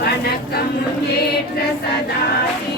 வணக்கம் ஏற்ற சதாசி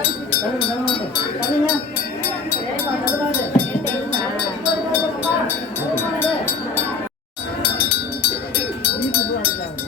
Thank you.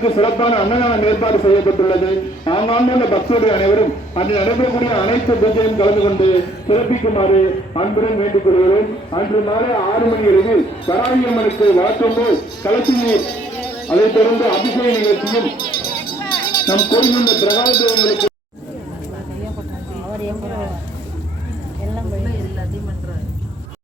நபருக்கு சிறப்பான அன்னதானம் ஏற்பாடு செய்யப்பட்டுள்ளது. ஆங்காங்குள்ள பக்தர்கள் அனைவரும் அன்று நடைபெறக்கூடிய அனைத்து பூஜையும் கலந்து கொண்டு சிறப்பிக்குமாறு அன்புடன் வேண்டிக் கொள்கிறேன். அன்று மாலை ஆறு மணி அளவில் வராகியம்மனுக்கு வழக்கம்போ கலசி நீர் அதைத் தொடர்ந்து அபிஷேக நிகழ்ச்சியும் நம் கோயிலுள்ள உள்ள தேவங்களுக்கு அவர் எல்லாம் எல்லாத்தையும் பண்றாரு